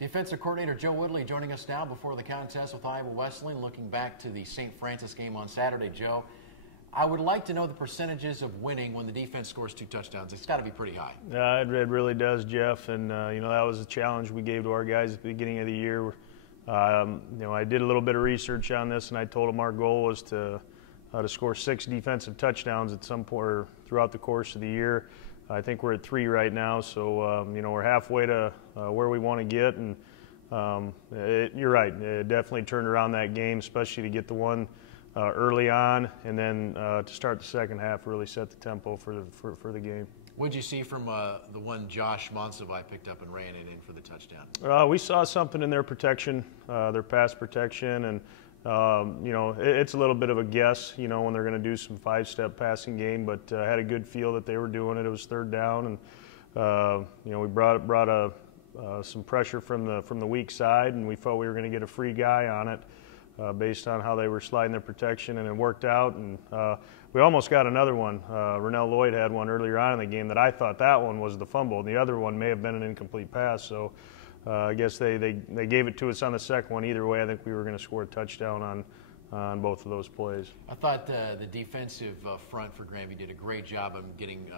Defensive coordinator Joe Woodley joining us now before the contest with Iowa Wesleyan, looking back to the St. Francis game on Saturday. Joe, I would like to know the percentages of winning when the defense scores 2 touchdowns. It's got to be pretty high. It really does, Jeff, and that was a challenge we gave to our guys at the beginning of the year. I did a little bit of research on this, and I told them our goal was to score 6 defensive touchdowns at some point throughout the course of the year. I think we're at 3 right now, so we're halfway to where we want to get. And you're right, it definitely turned around that game, especially to get the one early on, and then to start the second half, really set the tempo for the game. What did you see from the one Josh Monsivai picked up and ran it in for the touchdown? We saw something in their protection, their pass protection, and it's a little bit of a guess, when they're going to do some 5-step passing game, but had a good feel that they were doing it. It was 3rd down, and we brought some pressure from the weak side, and we felt we were going to get a free guy on it based on how they were sliding their protection, and it worked out. And we almost got another one. Rennell Lloyd had one earlier on in the game that I thought that one was the fumble, and the other one may have been an incomplete pass. So I guess they gave it to us on the second one. Either way, I think we were going to score a touchdown on both of those plays. I thought the defensive front for Granby did a great job of getting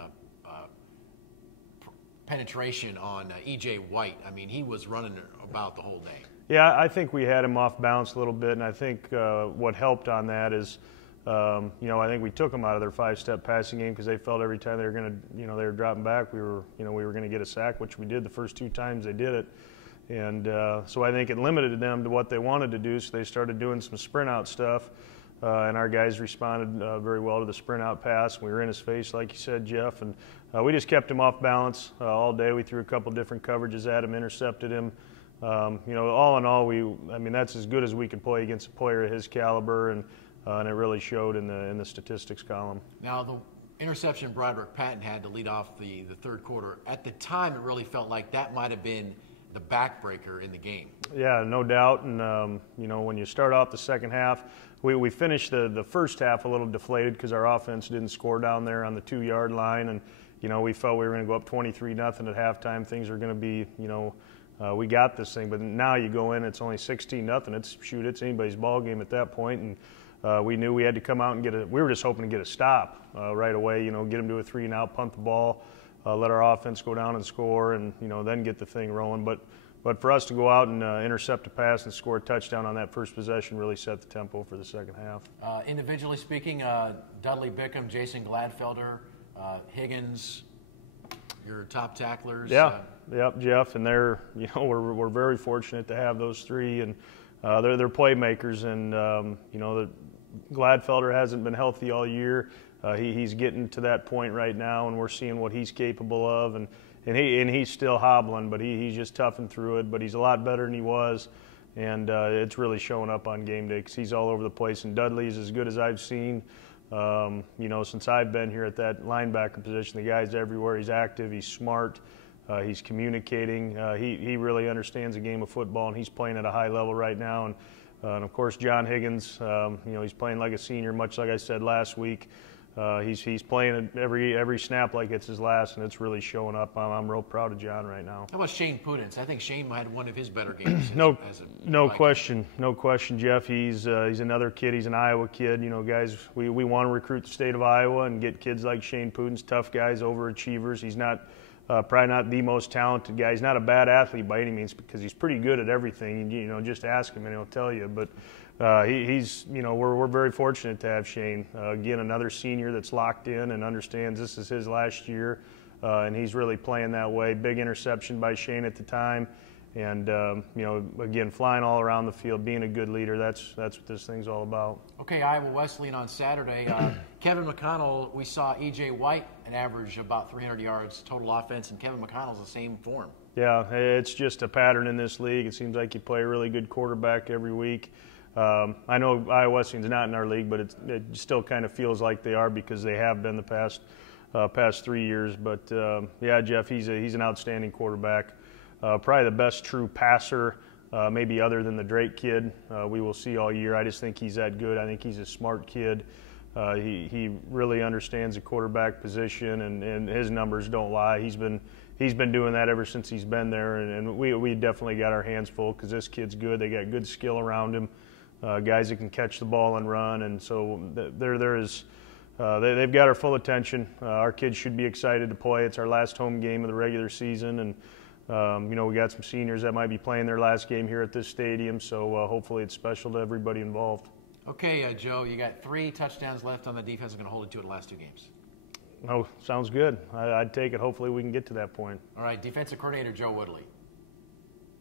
penetration on E.J. White. I mean, he was running about the whole day. Yeah, I think we had him off balance a little bit, and I think what helped on that is, I think we took them out of their 5-step passing game because they felt every time they were going to, they were dropping back, we were going to get a sack, which we did the first 2 times they did it. And so I think it limited them to what they wanted to do, so they started doing some sprint out stuff, and our guys responded very well to the sprint out pass. We were in his face, like you said, Jeff, and we just kept him off balance all day. We threw a couple different coverages at him, intercepted him. All in all, that's as good as we could play against a player of his caliber, and it really showed in the statistics column. Now, the interception Broderick Patton had to lead off the 3rd quarter, at the time it really felt like that might have been the backbreaker in the game. Yeah, no doubt. And, when you start off the second half, we finished the first half a little deflated because our offense didn't score down there on the 2-yard line. And, we felt we were going to go up 23-0 at halftime. Things are going to be, we got this thing. But now you go in, it's only 16-0. It's anybody's ball game at that point. And we knew we had to come out and we were just hoping to get a stop right away, get them to a 3-and-out, punt the ball, let our offense go down and score, and, then get the thing rolling. But for us to go out and intercept a pass and score a touchdown on that first possession really set the tempo for the second half. Individually speaking, Dudley Bickham, Jason Gladfelder, Higgins, your top tacklers. Yeah, yep, Jeff, and they're, we're very fortunate to have those 3, and they're playmakers, and the Gladfelder hasn't been healthy all year. He's getting to that point right now, and we're seeing what he's capable of, and he's still hobbling, but he's just toughing through it. But he's a lot better than he was, and it's really showing up on game day because he's all over the place. And Dudley's as good as I've seen, since I've been here at that linebacker position. The guy's everywhere. He's active. He's smart. He's communicating. He really understands the game of football, and he's playing at a high level right now. And of course, John Higgins, he's playing like a senior, much like I said last week. He's playing every snap like it's his last, and it's really showing up. I'm real proud of John right now. How about Shane Pudens? I think Shane had one of his better games. No question, Jeff. He's another kid. He's an Iowa kid. Guys, we want to recruit the state of Iowa and get kids like Shane Pudens, tough guys, overachievers. He's not probably not the most talented guy. He's not a bad athlete by any means because he's pretty good at everything. Just ask him and he'll tell you. But he's, we're very fortunate to have Shane. Again, another senior that's locked in and understands this is his last year, and he's really playing that way. Big interception by Shane at the time, and again, flying all around the field, being a good leader. That's what this thing's all about. Okay, Iowa Wesleyan on Saturday. Kevin McConnell, we saw E.J. White an average about 300 yards total offense, and Kevin McConnell's the same form. Yeah, it's just a pattern in this league. It seems like you play a really good quarterback every week. I know Iowa Wesleyan's not in our league, but it still kind of feels like they are because they have been the past 3 years. But yeah, Jeff, he's an outstanding quarterback. Probably the best true passer, maybe other than the Drake kid we will see all year. I just think he's that good. I think he's a smart kid. He really understands the quarterback position, and his numbers don't lie. He's he's been doing that ever since he's been there, and we definitely got our hands full because this kid's good. They got good skill around him, guys that can catch the ball and run, and so they've got our full attention. Our kids should be excited to play. It's our last home game of the regular season, and we got some seniors that might be playing their last game here at this stadium, so hopefully it's special to everybody involved. Okay, Joe, you got 3 touchdowns left on the defense. I'm going to hold it to it the last 2 games. Oh, sounds good. I'd take it. Hopefully we can get to that point. All right, defensive coordinator Joe Woodley.